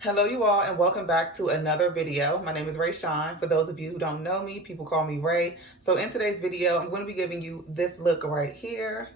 Hello you all and welcome back to another video. My name is Ray Sean. For those of you who don't know me, people call me Ray. So in today's video, I'm going to be giving you this look right here.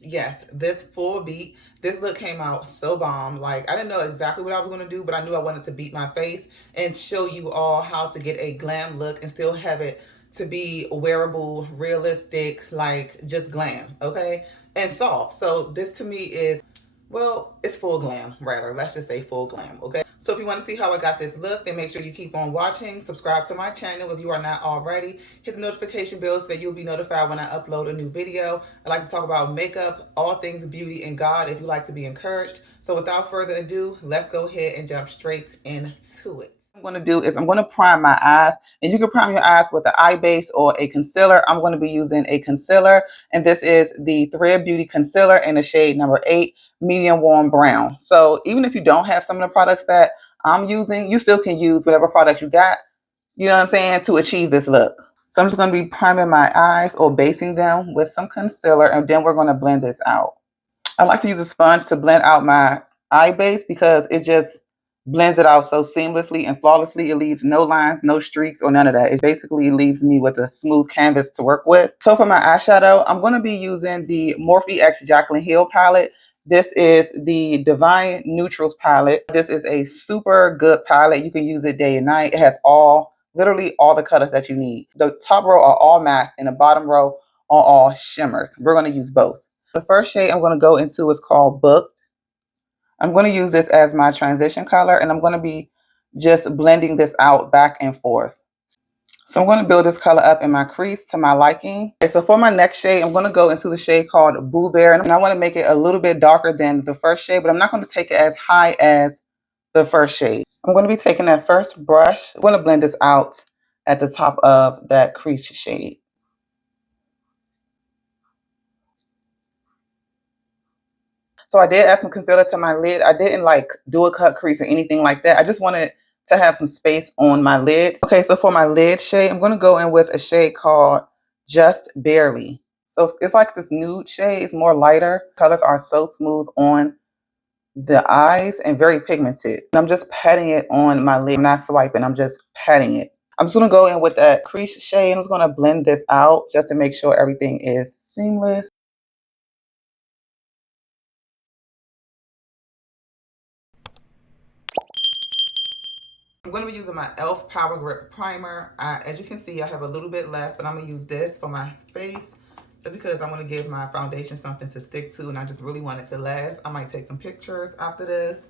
Yes, this full beat. This look came out so bomb. Like, I didn't know exactly what I was going to do, but I knew I wanted to beat my face and show you all how to get a glam look and still have it to be wearable, realistic, like just glam, okay? And soft. So this to me is, well, it's full glam, rather. Let's just say full glam, okay? So if you want to see how I got this look, then make sure you keep on watching. Subscribe to my channel if you are not already. Hit the notification bell so that you'll be notified when I upload a new video. I like to talk about makeup, all things beauty, and God if you like to be encouraged. So without further ado, let's go ahead and jump straight into it. What I'm going to do is I'm going to prime my eyes, and you can prime your eyes with an eye base or a concealer. I'm going to be using a concealer, and this is the Thread Beauty Concealer in the shade number 8. Medium warm brown. So even if you don't have some of the products that I'm using, you still can use whatever product you got, you know what I'm saying, to achieve this look. So I'm just going to be priming my eyes or basing them with some concealer, and then we're going to blend this out. I like to use a sponge to blend out my eye base because it just blends it out so seamlessly and flawlessly. It leaves no lines, no streaks, or none of that. It basically leaves me with a smooth canvas to work with. So for my eyeshadow, I'm going to be using the Morphe X Jaclyn Hill palette. This is the Divine Neutrals palette. This is a super good palette. You can use it day and night. It has literally all the colors that you need. The top row are all mattes and the bottom row are all shimmers. We're going to use both. The first shade I'm going to go into is called Booked. I'm going to use this as my transition color, and I'm going to be just blending this out back and forth. So I'm going to build this color up in my crease to my liking. Okay, so for my next shade, I'm going to go into the shade called Boo Bear, and I want to make it a little bit darker than the first shade, but I'm not going to take it as high as the first shade. I'm going to be taking that first brush. I'm going to blend this out at the top of that crease shade. So I did add some concealer to my lid. I didn't like do a cut crease or anything like that. I just wanted to have some space on my lid. Okay, so for my lid shade, I'm going to go in with a shade called Just Barely. So it's like this nude shade. It's more lighter. Colors are so smooth on the eyes and very pigmented. And I'm just patting it on my lid. I'm not swiping. I'm just patting it. I'm just going to go in with that crease shade. I'm just going to blend this out just to make sure everything is seamless. I'm going to be using my e.l.f. Power Grip Primer. As you can see, I have a little bit left, but I'm going to use this for my face just because I want to give my foundation something to stick to, and I just really want it to last. I might take some pictures after this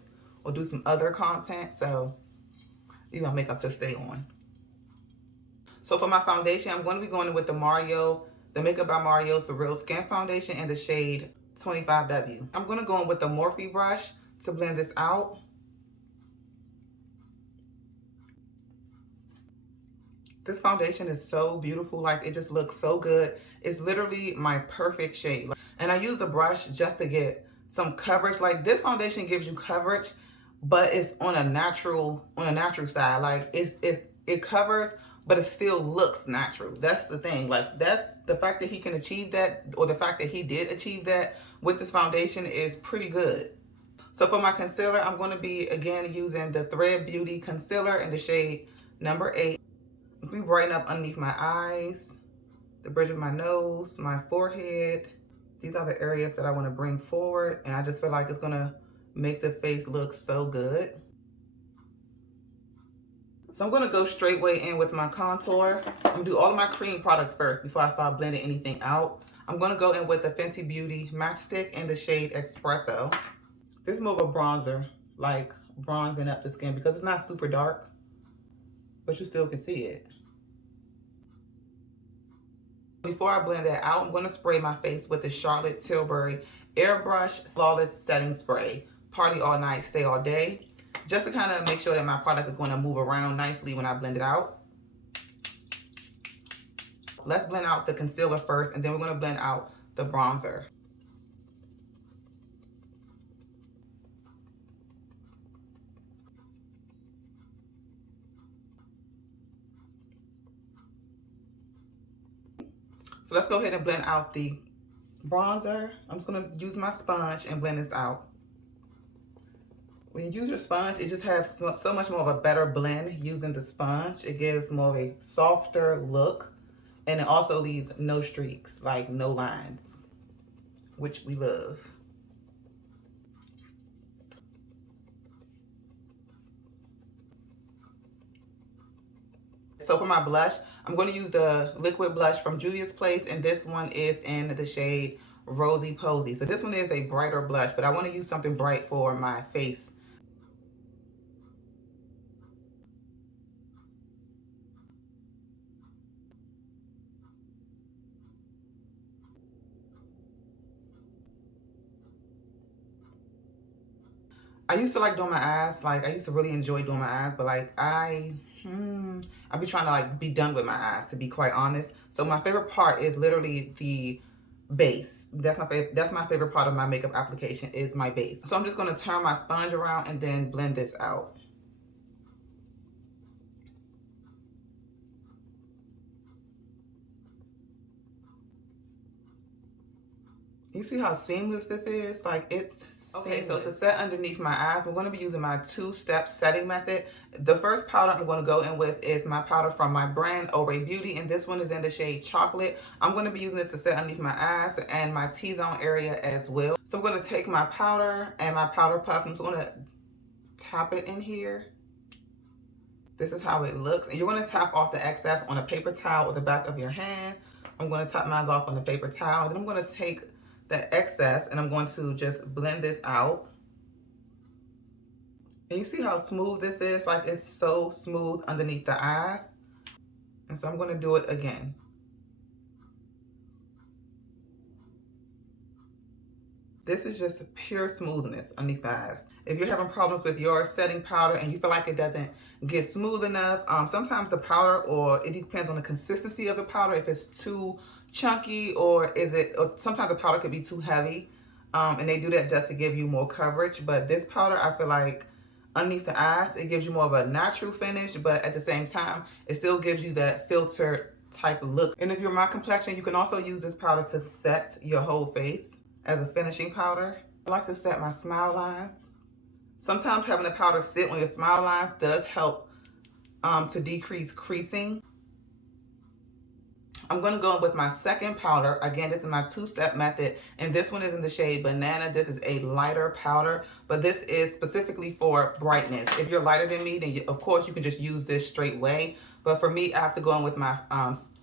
or do some other content, so you know, makeup to stay on. So for my foundation, I'm going to be going in with the Makeup by Mario Surreal Skin Foundation in the shade 25W. I'm going to go in with the Morphe brush to blend this out. This foundation is so beautiful. Like, it just looks so good. It's literally my perfect shade. And I use a brush just to get some coverage. Like, this foundation gives you coverage, but it's on a natural side. Like, it covers, but it still looks natural. That's the thing. Like, that's the fact that he can achieve that, or the fact that he did achieve that with this foundation is pretty good. So for my concealer, I'm going to be again using the Thread Beauty Concealer in the shade number 8. We brighten up underneath my eyes, the bridge of my nose, my forehead. These are the areas that I want to bring forward, and I just feel like it's going to make the face look so good. So I'm going to go straight way in with my contour. I'm going to do all of my cream products first before I start blending anything out. I'm going to go in with the Fenty Beauty Matchstick in the shade Espresso. This is more of a bronzer, like bronzing up the skin because it's not super dark, but you still can see it. Before I blend that out, I'm going to spray my face with the Charlotte Tilbury Airbrush Flawless Setting Spray. Party all night, stay all day. Just to kind of make sure that my product is going to move around nicely when I blend it out. Let's blend out the concealer first, and then we're going to blend out the bronzer. So let's go ahead and blend out the bronzer. I'm just going to use my sponge and blend this out. When you use your sponge, it just has so much more of a better blend using the sponge. It gives more of a softer look, and it also leaves no streaks, like no lines, which we love. So for my blush, I'm going to use the liquid blush from Juvia's Place, and this one is in the shade Rosy Posy. So this one is a brighter blush, but I want to use something bright for my face. I used to like doing my eyes. Like, I used to really enjoy doing my eyes, but like I be trying to like be done with my eyes, to be quite honest. So my favorite part is literally the base. That's my favorite part of my makeup application is my base. So I'm just going to turn my sponge around and then blend this out. You see how seamless this is? Like, it's okay. So to set underneath my eyes, I'm going to be using my two-step setting method. The first powder I'm going to go in with is my powder from my brand ORAYBEAUTY, and this one is in the shade Chocolate. I'm going to be using this to set underneath my eyes and my T-zone area as well. So I'm going to take my powder and my powder puff. I'm just going to tap it in here. This is how it looks, and you're going to tap off the excess on a paper towel or the back of your hand. I'm going to tap mine off on the paper towel, and then I'm going to take the excess and I'm going to just blend this out. And you see how smooth this is? Like, it's so smooth underneath the eyes. And so I'm going to do it again. This is just pure smoothness underneath the eyes. If you're having problems with your setting powder and you feel like it doesn't get smooth enough, sometimes the powder, or it depends on the consistency of the powder, if it's too chunky or sometimes the powder could be too heavy, and they do that just to give you more coverage. But this powder, I feel like underneath the eyes, it gives you more of a natural finish, but at the same time, it still gives you that filtered type look. And if you're my complexion, you can also use this powder to set your whole face as a finishing powder. I like to set my smile lines. Sometimes having the powder sit on your smile lines does help to decrease creasing. I'm going to go in with my second powder. Again, this is my two-step method, and this one is in the shade Banana. This is a lighter powder, but this is specifically for brightness. If you're lighter than me, then of course you can just use this straight way. But for me, I have to go in with my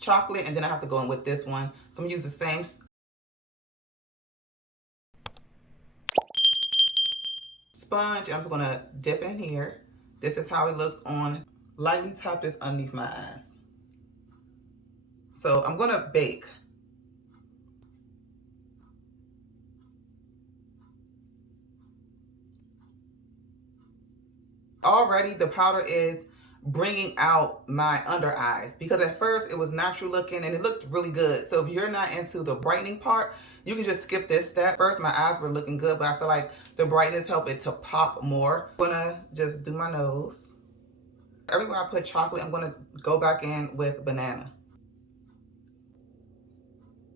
chocolate, and then I have to go in with this one. So I'm going to use the same sponge. I'm just going to dip in here. This is how it looks on. Lightly tap this underneath my eyes. So I'm going to bake. Already the powder is bringing out my under eyes, because at first it was natural looking and it looked really good. So if you're not into the brightening part, you can just skip this step. First, my eyes were looking good, but I feel like the brightness helped it to pop more. I'm gonna just do my nose. Everywhere I put chocolate, I'm gonna go back in with banana.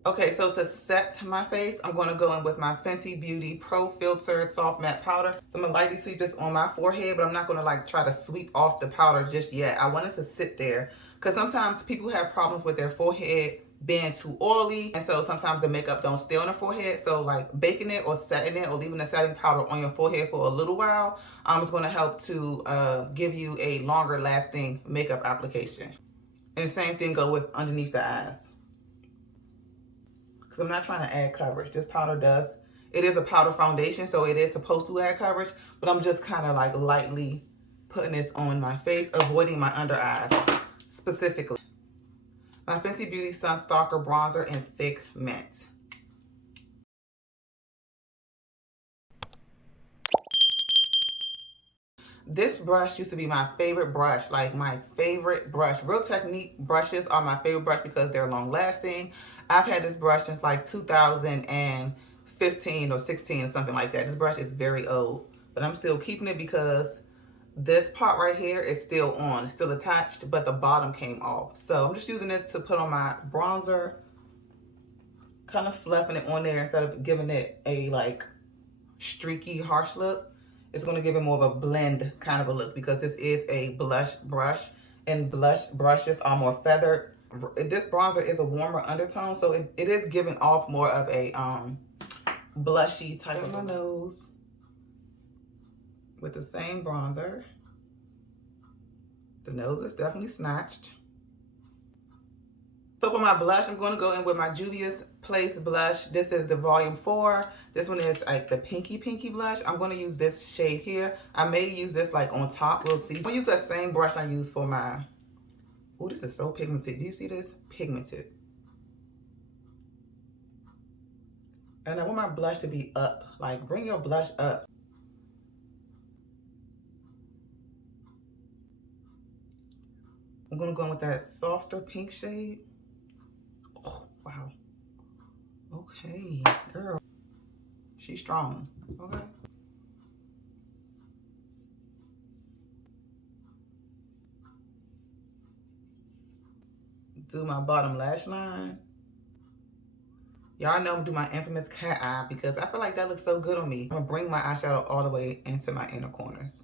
Okay, so to set my face, I'm going to go in with my Fenty Beauty Pro Filter Soft Matte Powder. So I'm going to lightly sweep this on my forehead, but I'm not going to like try to sweep off the powder just yet. I want it to sit there, because sometimes people have problems with their forehead being too oily, and so sometimes the makeup don't stay on the forehead. So like baking it or setting it or leaving the setting powder on your forehead for a little while is going to help to give you a longer lasting makeup application. And same thing go with underneath the eyes. I'm not trying to add coverage. This powder it is a powder foundation, so it is supposed to add coverage, but I'm just kind of like lightly putting this on my face, avoiding my under eyes specifically. My Fenty Beauty Sun Stalker Bronzer in Thick Mint. This brush used to be my favorite brush, like my favorite brush. Real Technique brushes are my favorite brush because they're long lasting. I've had this brush since like 2015 or 16 or something like that. This brush is very old, but I'm still keeping it because this part right here is still on. It's still attached, but the bottom came off. So I'm just using this to put on my bronzer, kind of fluffing it on there instead of giving it a like streaky, harsh look. It's going to give it more of a blend kind of a look because this is a blush brush, and blush brushes are more feathered. This bronzer is a warmer undertone, so it is giving off more of a blushy type of my nose with the same bronzer. The nose is definitely snatched. So for my blush, I'm going to go in with my Juvia's Place blush. This is the volume 4. This one is like the pinky blush. I'm going to use this shade here. I may use this like on top. We'll see. I'm going to use that same brush I use for my... Oh, this is so pigmented. Do you see this? Pigmented. And I want my blush to be up. Like, bring your blush up. I'm going to go in with that softer pink shade. Oh, wow. Okay, girl. She's strong. Okay. Do my bottom lash line. Y'all know I'm do my infamous cat eye because I feel like that looks so good on me. I'm gonna bring my eyeshadow all the way into my inner corners.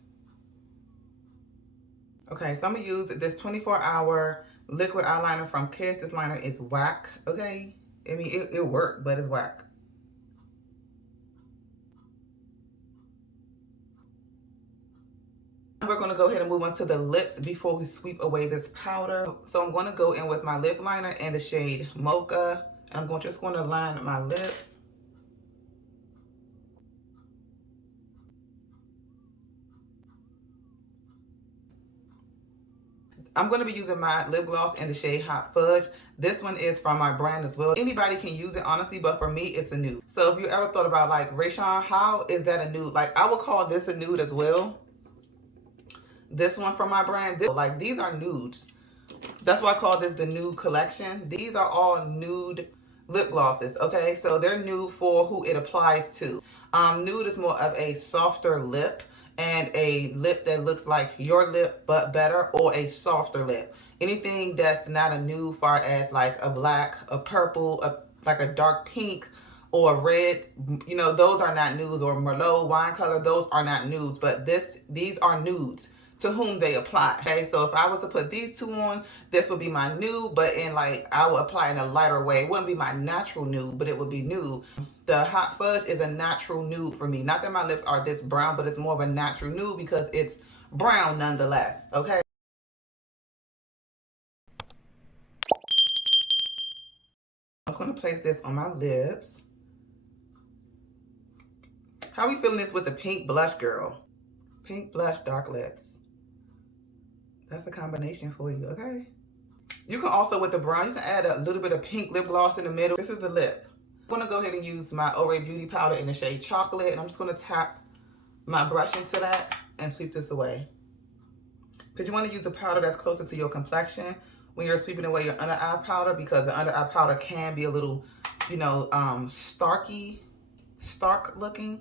Okay, so I'm gonna use this 24-hour liquid eyeliner from Kiss. This liner is whack, okay? I mean, it worked, but it's whack. We're gonna go ahead and move on to the lips before we sweep away this powder. So I'm gonna go in with my lip liner in the shade Mocha. And I'm just gonna line my lips. I'm going to be using my lip gloss in the shade Hot Fudge. This one is from my brand as well. Anybody can use it, honestly, but for me, it's a nude. So if you ever thought about like, Rayshawn, how is that a nude? Like, I would call this a nude as well. This one from my brand, like, these are nudes. That's why I call this the nude collection. These are all nude lip glosses, okay? So they're nude for who it applies to. Nude is more of a softer lip, and a lip that looks like your lip but better, or a softer lip. Anything that's not a nude, far as like a black, a purple, like a dark pink or red, you know, those are not nudes. Or Merlot wine color, those are not nudes. But these are nudes to whom they apply. Okay, so if I was to put these two on, this would be my nude, but in like, I would apply in a lighter way. It wouldn't be my natural nude, but it would be nude. The Hot Fudge is a natural nude for me. Not that my lips are this brown, but it's more of a natural nude because it's brown nonetheless, okay? I'm just gonna place this on my lips. How are we feeling this with the pink blush, girl? Pink blush, dark lips. That's a combination for you, okay? You can also, with the brown, you can add a little bit of pink lip gloss in the middle. This is the lip. I'm gonna go ahead and use my ORAYBEAUTY powder in the shade Chocolate, and I'm just gonna tap my brush into that and sweep this away. Because you wanna use a powder that's closer to your complexion when you're sweeping away your under eye powder, because the under eye powder can be a little, you know, stark looking.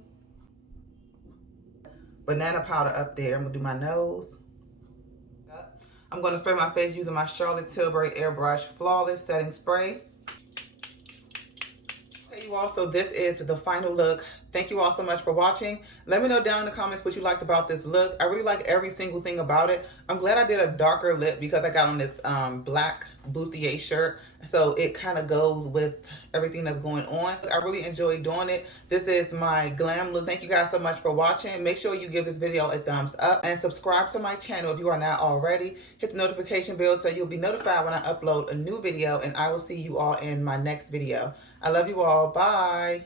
Banana powder up there. I'm gonna do my nose. I'm gonna spray my face using my Charlotte Tilbury Airbrush Flawless Setting Spray. Okay, you all, so this is the final look. Thank you all so much for watching. Let me know down in the comments what you liked about this look. I really like every single thing about it. I'm glad I did a darker lip because I got on this black bustier shirt. So it kind of goes with everything that's going on. I really enjoyed doing it. This is my glam look. Thank you guys so much for watching. Make sure you give this video a thumbs up and subscribe to my channel if you are not already. Hit the notification bell so you'll be notified when I upload a new video, and I will see you all in my next video. I love you all. Bye.